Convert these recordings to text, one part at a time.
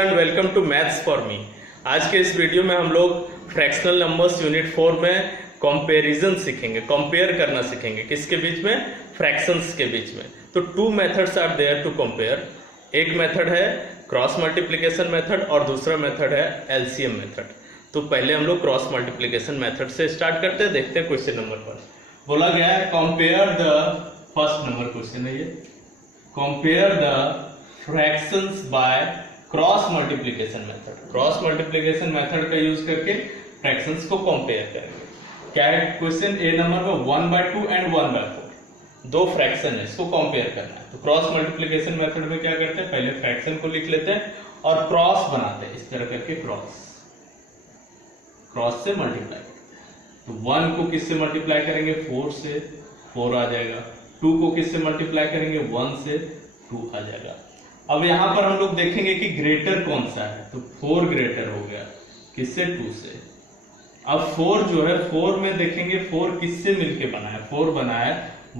And welcome to maths for me. आज के इस वीडियो में हम लोग फ्रैक्शनल नंबर्स यूनिट 4 में कंपैरिजन सीखेंगे, कंपेयर करना सीखेंगे। किसके बीच में? फ्रैक्शंस के बीच में। तो two methods are there to compare. एक मेथड है क्रॉस मल्टीप्लिकेशन मेथड और दूसरा मेथड है एलसीएम मेथड। तो पहले हम लोग क्रॉस मल्टीप्लिकेशन मेथड से स्टार्ट करते हैं। देखते हैं क्वेश्चन नंबर पर बोला गया है compare the, first number question है ये, compare the fractions by cross multiplication method. Cross multiplication method का यूज करके फ्रैक्शंस को कंपेयर करेंगे। क्या है क्वेश्चन? ए नंबर में 1/2 एंड 1/4 दो फ्रैक्शन है, इसको कंपेयर करना है। तो क्रॉस मल्टीप्लिकेशन मेथड में क्या करते हैं, पहले फ्रैक्शन को लिख लेते हैं और क्रॉस बनाते हैं। इस तरह करके क्रॉस से मल्टीप्लाई करते हैं। तो 1 को किससे मल्टीप्लाई करेंगे? 4 से, 4 आ जाएगा। 2 को किससे मल्टीप्लाई करेंगे? 1 से, 2 आ जाएगा। अब यहां पर हम लोग देखेंगे कि ग्रेटर कौन सा है। तो 4 ग्रेटर हो गया किससे? 2 से। अब 4 जो है, 4 में देखेंगे 4 किससे मिलके बना है? 4 बना है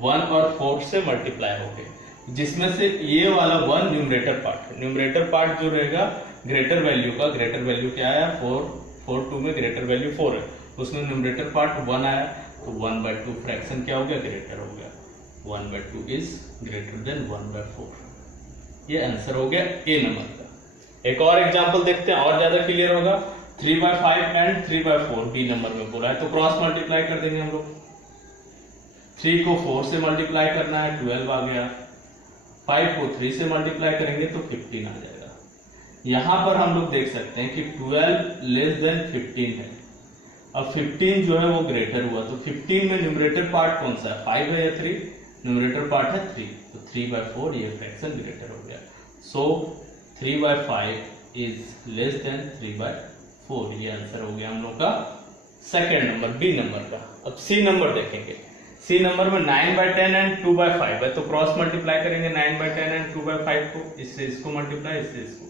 1 और 4 से मल्टीप्लाई हो गए, जिसमें से ये वाला 1 न्यूमरेटर पार्ट है। न्यूमरेटर पार्ट जो रहेगा ग्रेटर वैल्यू का, ग्रेटर वैल्यू क्या आया? 4, 2 में ग्रेटर वैल्यू 4 है, उसमें न्यूमरेटर पार्ट 1 आया। तो 1/2 फ्रैक्शन क्या हो गया? ग्रेटर हो गया। 1/2 इज ग्रेटर देन 1/4। ये आंसर हो गया ए नंबर का। एक और एग्जांपल देखते हैं और ज्यादा क्लियर होगा। 3/5 एंड 3/4 बी नंबर में बोला है। तो क्रॉस मल्टीप्लाई कर देंगे हम लोग। 3 को 4 से मल्टीप्लाई करना है, 12 आ गया। 5 को 3 से मल्टीप्लाई करेंगे तो 15 आ जाएगा। यहां पर हम लोग देख सकते हैं कि 12 लेस देन 15 है। अब 15 जो है वो ग्रेटर हुआ। तो 15 में न्यूमरेटर पार्ट कौन सा है? 5 है या 3? न्यूमरेटर पार्ट है 3। तो 3/4 ये फ्रैक्शन ग्रेटर हो गया। सो 3/5 इज लेस देन 3/4। ये आंसर हो गया हम लोग का सेकेंड नंबर, बी नंबर का। अब सी नंबर देखेंगे। सी नंबर में 9/10 एंड 2/5 है। तो क्रॉस मल्टीप्लाई करेंगे 9/10 एंड 2/5 को। इससे इसको मल्टीप्लाई, इससे इसको।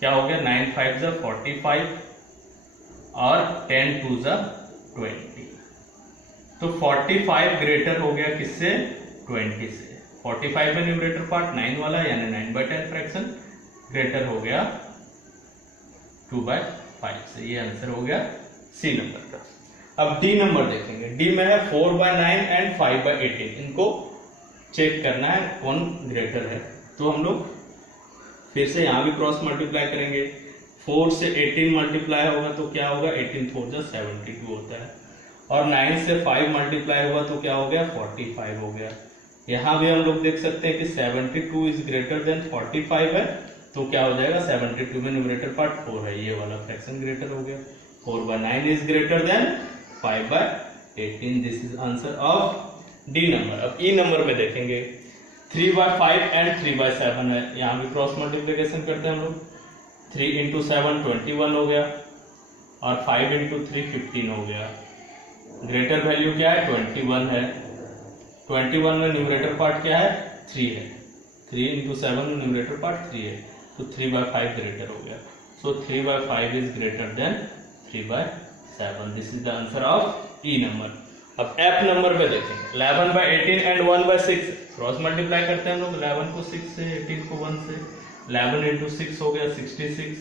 क्या हो गया? 9 5 जा 45 और 10 2 जा 20। तो 45 ग्रेटर हो गया किससे? 20 से। 45 में न्यूमरेटर पार्ट 9 वाला, यानी 9/10 फ्रैक्शन ग्रेटर हो गया 2/5 से। ये आंसर हो गया सी नंबर का। अब डी नंबर देखेंगे। डी में है 4/9 एंड 5/18। इनको चेक करना है कौन ग्रेटर है। तो हम लोग फिर से यहां भी क्रॉस मल्टीप्लाई करेंगे। 4 से 18 मल्टीप्लाई होगा तो क्या होगा? 18 4 जा 72 होता है। और 9 से 5 मल्टीप्लाई हुआ तो क्या हो गया? 45 हो गया। यहां भी हम लोग देख सकते हैं कि 72 इज ग्रेटर देन 45 है। तो क्या हो जाएगा? 72 में न्यूमरेटर पार्ट 4 है, ये वाला फ्रैक्शन ग्रेटर हो गया। 4/9 is greater than 5/18। This is answer of D number. अब ई नंबर में देखेंगे। 3/5 एंड 3/7 है। यहां भी क्रॉस मल्टीप्लिकेशन करते हैं हम लोग। 3 × 7 21 हो गया और 5 × 3 15 हो गया। ग्रेटर वैल्यू क्या है? 21 है। 21 में न्यूमरेटर पार्ट क्या है? 3 है। 3 × 7 में न्यूमरेटर पार्ट 3 है। तो 3/5 ग्रेटर हो गया। सो 3/5 is greater than 3/7। This is the answer of E number. अब एफ नंबर में देखेंगे। 11/18 एंड 1/6 क्रॉस मल्टीप्लाई करते हैं हम लोग। 11 को 6 से, 18 को 1 से। 11 × 6 हो गया 66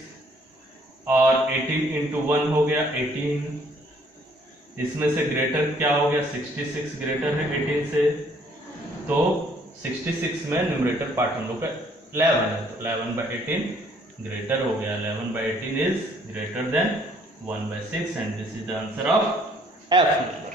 और 18 × 1 हो गया 18। इसमें से ग्रेटर क्या हो गया? 66 ग्रेटर है 18 से। तो 66 में न्यूमरेटर पार्ट हम लोग का 11 है। तो 11/18 ग्रेटर हो गया। 11/18 is greater than 1/6 and this is the answer of F number.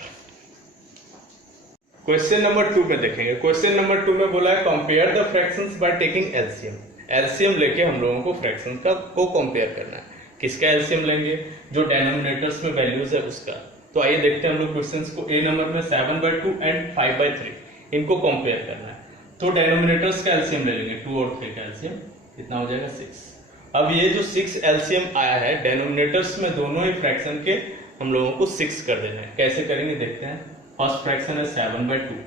Question number 2 में देखेंगे। क्वेश्चन नंबर 2 में बोला है compare the fractions by taking LCM. LCM लेके हम लोगों को फ्रैक्शंस का को कंपेयर करना है। किसका एलसीएम लेंगे? जो डिनोमिनेटर्स में वैल्यूज है उसका। तो आइए देखते हैं हम लोग क्वेश्चंस को। ए नंबर में 7/2 एंड 5/3 इनको कंपेयर करना है। तो डिनोमिनेटर्स का एलसीएम ले लेंगे। 2 और 3 का एलसीएम कितना हो जाएगा? 6। अब ये जो 6 एलसीएम आया है, डिनोमिनेटर्स में दोनों ही फ्रैक्शन के हम लोगों को 6 कर देना है। कैसे करेंगे देखते हैं। फर्स्ट फ्रैक्शन है 7/2।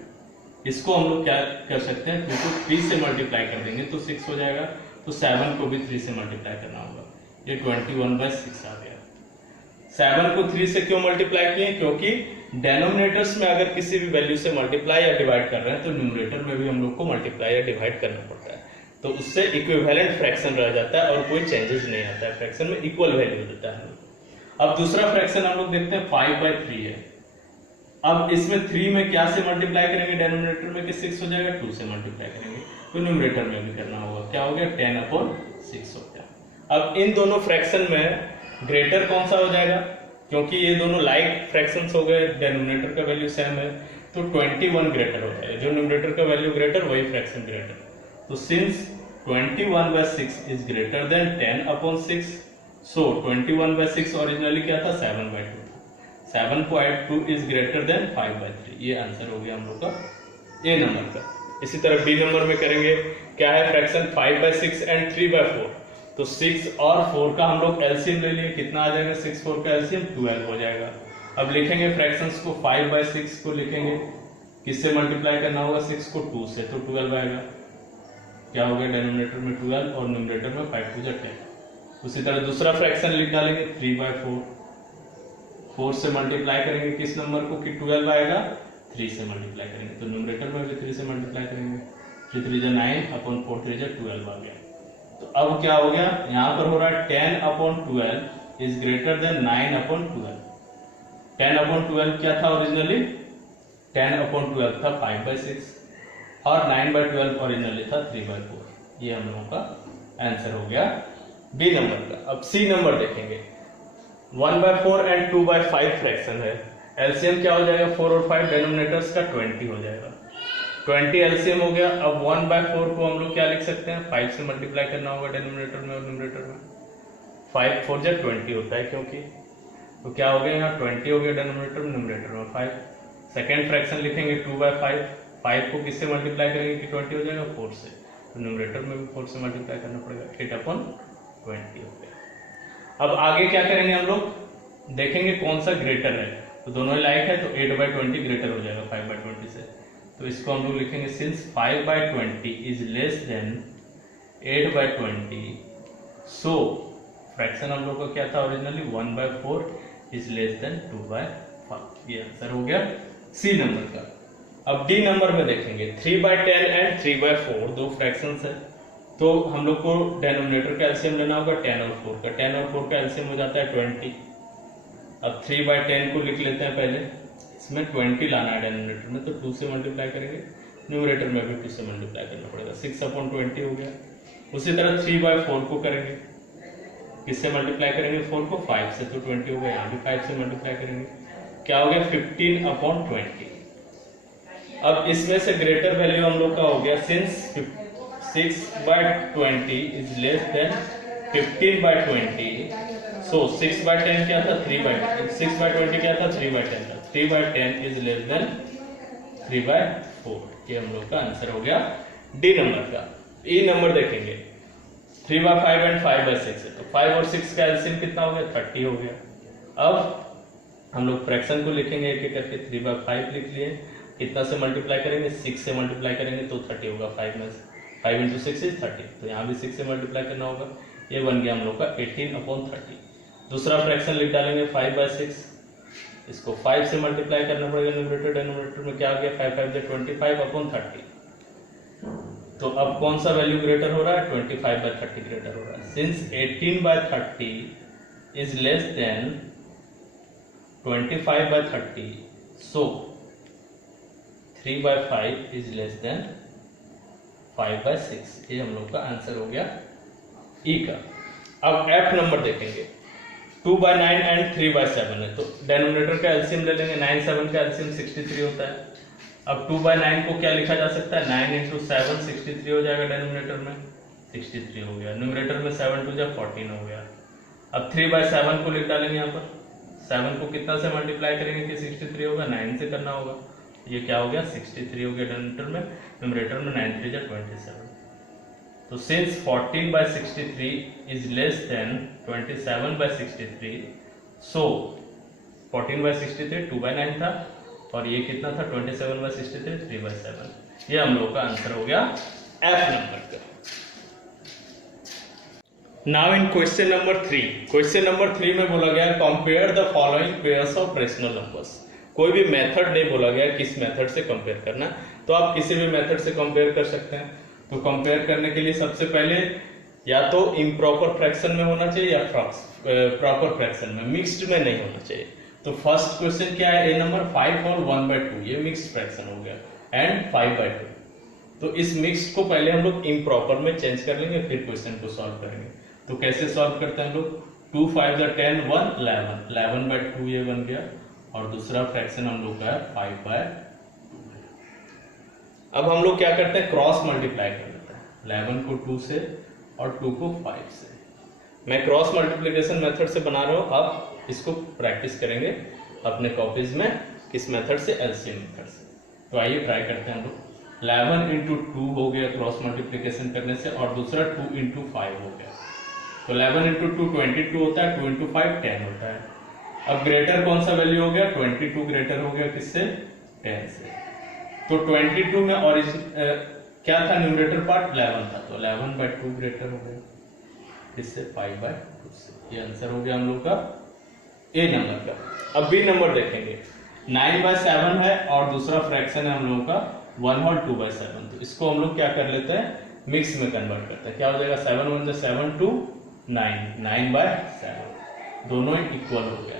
इसको हम लोग क्या कर सकते हैं? 2 को 3 से मल्टीप्लाई कर देंगे तो 6 हो जाएगा। तो 7 को भी 3 से मल्टीप्लाई करना होगा। ये 21/6 आ गया। 7 को 3 से क्यों मल्टीप्लाई किए? क्योंकि डिनोमिनेटर्स में अगर किसी भी वैल्यू से मल्टीप्लाई या डिवाइड कर रहे हैं तो न्यूमरेटर में भी हम लोग को मल्टीप्लाई या डिवाइड करना पड़ता है। तो उससे इक्विवेलेंट फ्रैक्शन रह जाता है और कोई चेंजेस नहीं आता है, फ्रैक्शन में इक्वल वैल्यू देता है। अब दूसरा फ्रैक्शन हम लोग देखते हैं 5/3 है। अब इसमें 3 में क्या से मल्टीप्लाई करेंगे डेनोमिनेटर में कि 6 हो जाएगा, 2 से मल्टीप्लाई करेंगे तो न्यूमरेटर में भी करना होगा, क्या हो गया 10/6 हो गया। अब इन दोनों फ्रैक्शन में ग्रेटर कौन सा हो जाएगा, क्योंकि ये दोनों लाइक फ्रैक्शंस हो गए, डेनोमिनेटर का वैल्यू सेम है तो 21 ग्रेटर हो जाएगा, जो न्यूमरेटर का वैल्यू ग्रेटर वही फ्रैक्शन ग्रेटर। तो since 21/6 is greater than 10/6, so 21/6 originally क्या था 7/2, 7.2 इज ग्रेटर देन 5/3। ये आंसर हो गया हम लोग का ए नंबर का। इसी तरह बी नंबर में करेंगे, क्या है फ्रैक्शन 5/6 एंड 3/4, तो 6 और 4 का हम लोग एलसीएम ले लिए, कितना आ जाएगा 6 4 का एलसीएम 12 हो जाएगा। अब लिखेंगे फ्रैक्शंस को 5/6 को लिखेंगे, किससे मल्टीप्लाई करना होगा 6 को 2 से, तो 12 आएगा, क्या हो गया डेनोमिनेटर में 12 और न्यूमरेटर में 5 2 10। उसी तरह दूसरा फ्रैक्शन लिख डालेंगे 3/4, 4 से मल्टीप्लाई करेंगे किस नंबर को कि 12 आएगा, 3 से मल्टीप्लाई करेंगे तो न्यूमरेटर में भी 3 से मल्टीप्लाई करेंगे, 3 3 9/4 3 12 आ गया। तो अब क्या हो गया, यहाँ पर हो रहा है 10/12 इज ग्रेटर देन 9/12। 10/12 क्या था ओरिजिनली, 10/12 था 5/6 और 9/12 ओरिजिनली था 3/4। ये हम लोगों का आंसर हो गया बी नंबर का। अब सी नंबर देखेंगे, 1/4 एंड 2/5 फ्रैक्शन है, एलसीएम क्या हो जाएगा 4 और 5 डेनोमिनेटर्स का 20 हो जाएगा, 20 एलसीएम हो गया। अब 1/4 को हम लोग क्या लिख सकते हैं, 5 से मल्टीप्लाई करना होगा डेनोमिनेटर में और न्यूमरेटर में, 5 4 जा 20 होता है क्योंकि, तो क्या हो गया यहाँ 20 हो गया डेनोमिनेटर में, न्यूमरेटर में 5। सेकेंड फ्रैक्शन लिखेंगे 2/5, 5 को किससे मल्टीप्लाई करेंगे कि 20 हो जाएगा 4 से, तो न्यूमरेटर में भी 4 से मल्टीप्लाई करना पड़ेगा, 8/20 हो गया। अब आगे क्या करेंगे हम लोग, देखेंगे कौन सा ग्रेटर है, तो दोनों ही लाइक है तो 8/20 ग्रेटर हो जाएगा 5/20 से, तो इसको हम लोग लिखेंगे since 5/20 is less than 8/20, so fraction हम लोग का क्या था ओरिजिनली 1/4 इज लेस देन 2/5। ये आंसर हो गया सी नंबर का। अब डी नंबर में देखेंगे 3/10 एंड 3/4 दो फ्रैक्शंस है, तो हम लोग को डेनोमिनेटर का एलसीएम लेना होगा 10 और 4 का, 10 और 4 का एलसीएम हो जाता है 20। अब 3/10 को लिख लेते हैं पहले, इसमें 20 लाना है डेनोमिनेटर में तो 2 से मल्टीप्लाई करेंगे, न्यूमरेटर में भी 2 से मल्टीप्लाई करना पड़ेगा, 6/20 हो गया। उसी तरह 3/4 को करेंगे, किससे मल्टीप्लाई करेंगे 4 को 5 से, तो 20 हो गया, यहाँ भी 5 से मल्टीप्लाई करेंगे, क्या हो गया 15/20। अब इसमें से ग्रेटर वैल्यू हम लोग का हो गया सिंस 6/20 इज लेस देन 15/20, सो 6/10 क्या था 3/10, 6/20 क्या था 3/10 था, 3/10 इज लेस देन 3/4। ये हम लोग का आंसर हो गया डी नंबर का। ई नंबर देखेंगे 3/5 एंड 5/6 है, तो 5 और 6 का एलसीएम कितना हो गया 30 हो गया। अब हम लोग फ्रैक्शन को लिखेंगे एक एक करके, 3/5 लिख लिए, कितना से मल्टीप्लाई करेंगे 6 से मल्टीप्लाई करेंगे तो 30 होगा, 5 में 5 × 6 इज 30, तो यहाँ भी 6 से मल्टीप्लाई करना होगा, ये बन गया हम लोग का 18/30। दूसरा फ्रैक्शन लिख डालेंगे 5/6, इसको 5 से मल्टीप्लाई करना पड़ेगा न्यूमरेटर डेनोमिनेटर में, क्या आ गया 5 5 25/30। तो अब कौन सा वैल्यू ग्रेटर हो रहा है 25/30 ग्रेटर हो रहा है, since 18/30 is less than 25/30, so 3/5 is less than 5/6। ये हम लोग का आंसर हो गया ई का। अब एफ नंबर देखेंगे 2/9 एंड 3/7 है, तो डेनोमिनेटर का एलसीएम ले लेंगे, 9 7 का एलसीएम 63 होता है। अब 2/9 को क्या लिखा जा सकता है 9 × 7 63 हो जाएगा, डेनोमिनेटर में 63 हो गया, न्यूमरेटर में 7 2 14 हो गया। अब 3/7 को लिख डालेंगे, यहाँ पर 7 को कितना से मल्टीप्लाई करेंगे कि 63 होगा, 9 से करना होगा, ये क्या हो गया 63 हो गया डेनोमिनेटर में, न्यूमरेटर में 9 3 27। तो सिंस 14/63 इज लेस देन 27/63, सो 14/63 2/9 था और ये कितना था 27/63 3/7। ये हम लोग का आंसर हो गया एफ नंबर का। Now in question number 3, question number 3 में बोला गया compare the following pairs of rational numbers. कोई भी मेथड नहीं बोला गया किस मेथड से कंपेयर करना, तो आप किसी भी मेथड से कंपेयर कर सकते हैं। तो कंपेयर करने के लिए सबसे पहले या तो इम्प्रॉपर फ्रैक्शन में होना चाहिए या प्रॉपर फ्रैक्शन में, मिक्स्ड में नहीं होना चाहिए। तो फर्स्ट क्वेश्चन क्या है, ए नंबर 5 और 1/2, ये मिक्स्ड फ्रैक्शन हो गया, एंड 5/2। तो इस मिक्स्ड को पहले हम लोग इम्प्रॉपर में चेंज कर लेंगे, फिर क्वेश्चन को सॉल्व करेंगे। तो कैसे सॉल्व करते हैं हम लोग, 2 5 10 1 11, 11/2 ये बन गया, और दूसरा फ्रैक्शन हम लोग का है 5/2। अब हम लोग क्या करते हैं, क्रॉस मल्टीप्लाई कर लेते हैं, 11 को 2 से और 2 को 5 से। मैं क्रॉस मल्टीप्लिकेशन मेथड से बना रहा हूँ, आप इसको प्रैक्टिस करेंगे अपने कॉपीज में, किस मेथड से, एलसीएम मेथड से। तो आइए ट्राई करते हैं हम लोग। 11 × 2 हो गया क्रॉस मल्टीप्लिकेशन करने से, और दूसरा 2 × 5 हो गया। तो 11 × 2 22 होता है, 2 × 5 10 होता है। अब ग्रेटर कौन सा वैल्यू हो गया, 22 ग्रेटर हो गया किससे, 10 से। तो 22 में क्या था, न्यूमरेटर पार्ट 11 था, तो 11/2 ग्रेटर हो गया किससे, 5/2 से। ये आंसर हो गया हम लोग का ए नंबर का। अब बी नंबर देखेंगे, 9/7 है और दूसरा फ्रैक्शन है हम लोगों का 1 और 2/7। तो इसको हम लोग क्या कर लेते हैं, मिक्स में कन्वर्ट करते हैं। क्या हो जाएगा, 7 1 7 2 9, 9/7, दोनों इक्वल हो गया।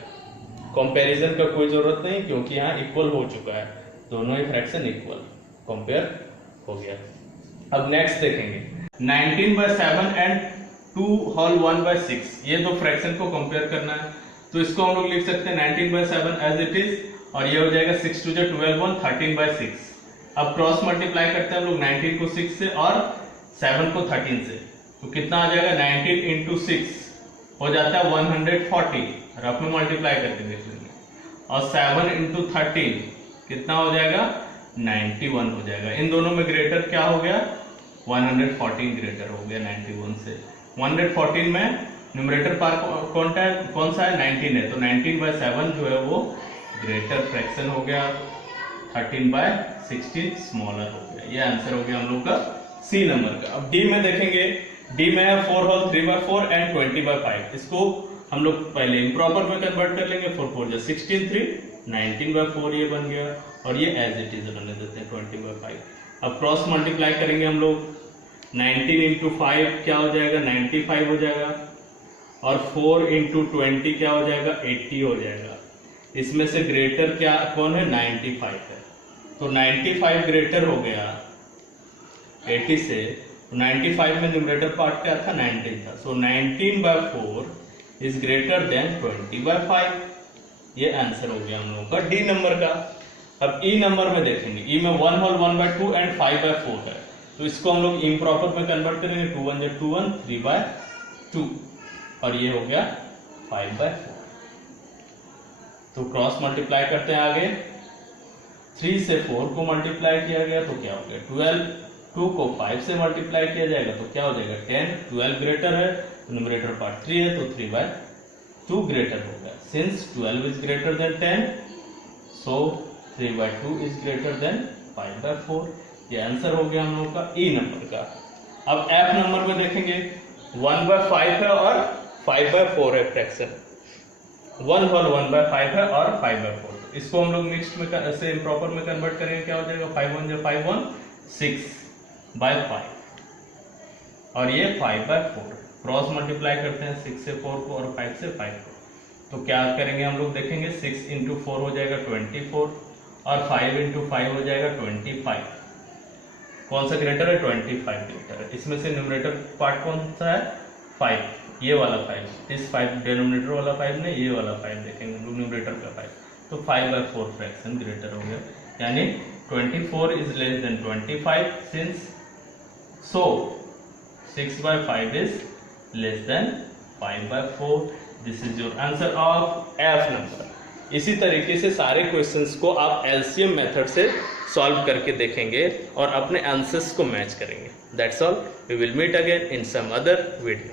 कंपैरिजन का कोई जरूरत नहीं, क्योंकि यहाँ इक्वल हो चुका है, दोनों ही फ्रैक्शन इक्वल कंपेयर हो गया। अब नेक्स्ट देखेंगे, 19/7 एंड 2 होल 1/6, ये दो फ्रैक्शन को कंपेयर करना है। तो इसको हम लोग लिख सकते हैं 19/7 एज इट इज, और ये हो जाएगा 6 2 12 1 13/6। अब क्रॉस मल्टीप्लाई करते हैं हम लोग 19 को 6 से और 7 को 13 से, तो कितना आ जाएगा, 19 × 6 हो जाता है 140, रफ में मल्टीप्लाई करके देख लेंगे, और 7 × 13 कितना हो जाएगा, 91 हो जाएगा। इन दोनों में ग्रेटर क्या हो गया, 114 ग्रेटर हो गया 91 से। 114 में न्यूमरेटर पार्ट कौन सा है, 19 है, तो 19/7 जो है वो ग्रेटर फ्रैक्शन हो गया, 13/16 स्मॉलर हो गया। ये आंसर हो गया हम लोग का सी नंबर का। अब डी में देखेंगे, डी में है 4 होल 3/4 एंड 20/5। इसको हम लोग पहले इम्प्रॉपर में कन्वर्ट कर लेंगे, 4 4 16 3 19/4 ये बन गया, और ये एज इट इज रहने देते हैं 20/5। अब क्रॉस मल्टीप्लाई करेंगे हम लोग, 19 × 5 क्या हो जाएगा, 95 हो जाएगा, और 4 × 20 क्या हो जाएगा, 80 हो जाएगा। इसमें से ग्रेटर क्या कौन है, 95 है, तो 95 ग्रेटर हो गया 80 से। 95 में न्यूमरेटर पार्ट क्या था, 19 था, सो 19/4 इज ग्रेटर देन 20/5। ये आंसर हो गया हम लोगों का डी नंबर का। अब ई नंबर में देखेंगे, ई में 1 होल 1/2 एंड 5/4 है, तो इसको हम लोग इम्प्रॉपर में कन्वर्ट करेंगे, 2 1 2 1 3/2, और ये हो गया 5/4। तो क्रॉस मल्टीप्लाई करते हैं आगे, 3 से 4 को मल्टीप्लाई किया गया तो क्या हो गया 12, 2 को 5 से मल्टीप्लाई किया जाएगा तो क्या हो जाएगा 10, 12 ग्रेटर है, न्यूमरेटर पार्ट 3 है, तो 3/2 ग्रेटर हो गया। Since 12 is greater than 10, so 3/2 is greater than 5/4। ये आंसर हो गया हम लोग का ई नंबर का। अब एफ नंबर में देखेंगे, 1/5 है और 5/4 है फ्रैक्शन, 1 होल 1/5 है और 5/4। इसको हम लोग मिक्स्ड में ऐसे इम्प्रॉपर में कन्वर्ट करेंगे, क्या हो जाएगा 5 1 5 1 6/5, और ये 5/4। क्रॉस मल्टीप्लाई करते हैं 6 से 4 को और 5 से 5 को, तो क्या करेंगे हम लोग देखेंगे, 6 × 4 हो जाएगा 24, और 5 × 5 हो जाएगा 25। कौन सा ग्रेटर है, 25 ग्रेटर है। इसमें से न्यूमरेटर पार्ट कौन सा है, 5, ये वाला 5, इस 5 डिनोमिनेटर वाला 5 नहीं, ये वाला 5 देखेंगे हम लोग, न्यूमरेटर का 5, तो 5/4 फ्रैक्शन ग्रेटर हो गया, यानी 24 is less than 25 since, so 6/5 is less than 5/4। This is your answer of F number. इसी तरीके से सारे क्वेश्चंस को आप एलसीएम मेथड से सॉल्व करके देखेंगे और अपने आंसर्स को मैच करेंगे। That's all, we will meet again in some other video.